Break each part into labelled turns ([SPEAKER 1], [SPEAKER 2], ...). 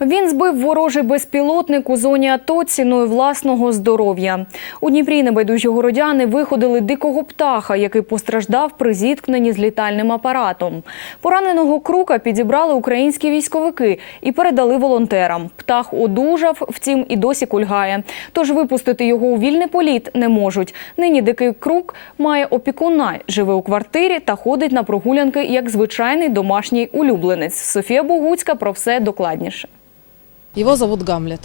[SPEAKER 1] Він збив ворожий безпілотник у зоні АТО ціною власного здоров'я. У Дніпрі небайдужі городяни виходили дикого птаха, який постраждав при зіткненні з літальним апаратом. Пораненого крука підібрали українські військовики і передали волонтерам. Птах одужав, втім і досі кульгає. Тож випустити його у вільний політ не можуть. Нині дикий крук має опікуна, живе у квартирі та ходить на прогулянки як звичайний домашній улюбленець. Софія Богуцька про все докладніше.
[SPEAKER 2] Его зовут Гамлет.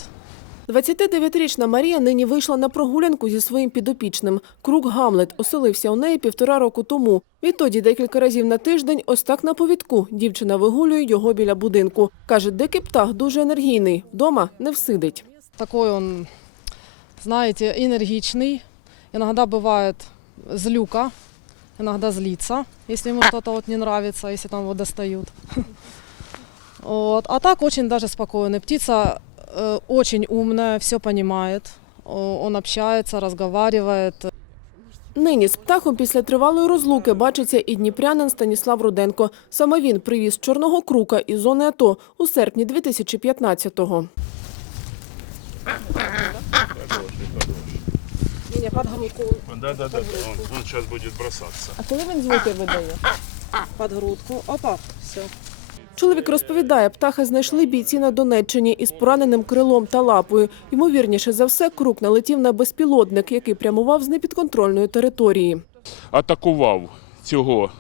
[SPEAKER 3] 29-річна Марія нині вийшла на прогулянку зі своїм підопічним. Крук Гамлет оселився у неї півтора року тому. Відтоді декілька разів на тиждень, ось так на повідку, дівчина вигулює його біля будинку. Каже, дикий птах дуже енергійний, вдома не всидить.
[SPEAKER 2] Такой он, знаете, энергичный. Иногда бывает злюка, иногда злится, если ему что-то вот не нравится, если там его достают. Вот. А так очень даже спокойный. Птица э, очень умная, все понимает. Он общается, разговаривает.
[SPEAKER 3] Нині з птахом після тривалої розлуки бачиться і дніпрянин Станіслав Руденко. Саме він привіз чорного крука із зони АТО у серпні 2015-го.
[SPEAKER 4] Да, да, да, Он, он сейчас будет бросаться.
[SPEAKER 3] А коли він звуки видає?
[SPEAKER 2] Под грудку. Опа, все.
[SPEAKER 3] Чоловік розповідає, птаха знайшли бійці на Донеччині із пораненим крилом та лапою. Ймовірніше за все, крук налетів на безпілотник, який прямував з непідконтрольної території.
[SPEAKER 4] Атакував цього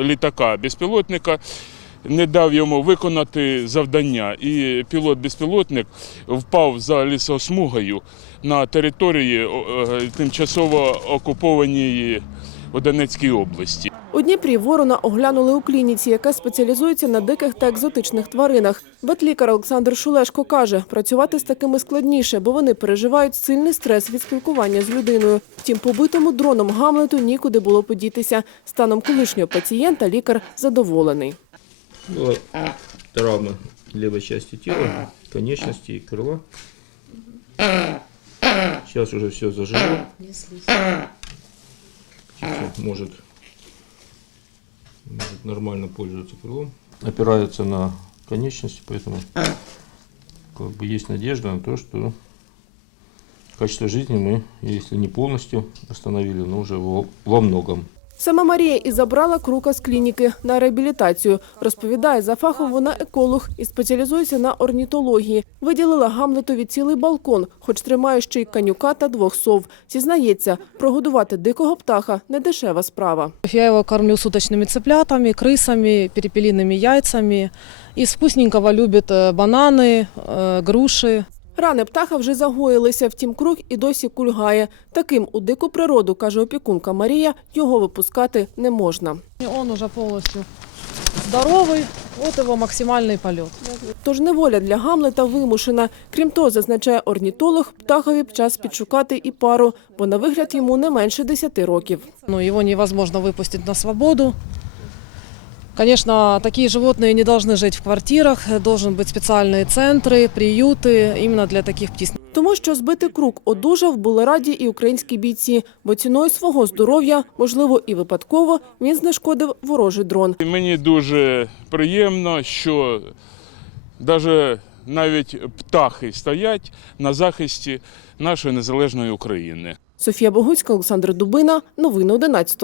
[SPEAKER 4] літака безпілотника, не дав йому виконати завдання. І пілот-безпілотник впав за лісосмугою на території е, тимчасово окупованій у Донецькій області.
[SPEAKER 3] У Дніпрі ворона оглянули у клініці, яка спеціалізується на диких та екзотичних тваринах. Ветлікар Олександр Шулешко каже, працювати з такими складніше, бо вони переживають сильний стрес від спілкування з людиною. Втім, побитому дроном Гамлету нікуди було подітися. Станом колишнього пацієнта лікар задоволений.
[SPEAKER 5] Была травма левой части тела, конечности и крыла. Сейчас уже все зажило. Птица может, может нормально пользоваться крылом. Опирается на конечности, поэтому как бы есть надежда на то, что качество жизни мы, если не полностью остановили, но уже во, во многом.
[SPEAKER 3] Саме Марія і забрала крука з клініки на реабілітацію. Розповідає, за фахом вона еколог і спеціалізується на орнітології. Виділила Гамлетові цілий балкон, хоч тримає ще й канюка та двох сов. Зізнається, прогодувати дикого птаха – недешева справа.
[SPEAKER 2] Я его кормлю суточными цыплятами, крысами, перепелиными яйцами. Из вкусненького любит э, бананы, э, груши.
[SPEAKER 3] Рани птаха вже загоїлися, втім круг і досі кульгає. Таким у дику природу, каже опікунка Марія, його випускати не можна.
[SPEAKER 2] И Он уже полностью здоровый, вот его максимальный полет.
[SPEAKER 3] Тож неволя для Гамлета вимушена. Крім того, зазначає орнітолог, птахові б час підшукати і пару, бо на вигляд йому не менше 10 років.
[SPEAKER 2] Но его невозможно выпустить на свободу. Конечно, такие животные не должны жить в квартирах, должны быть специальные центры, приюты именно для таких птиц.
[SPEAKER 3] Тому що збити круг одужав були раді і українські бійці, бо ціною свого здоров'я, можливо, і випадково, він знешкодив ворожий дрон.
[SPEAKER 4] І Мені дуже приємно, що навіть навіть птахи стоять на захисті нашої незалежної України.
[SPEAKER 3] Софія Богуцька, Олександр Дубина. Новини 11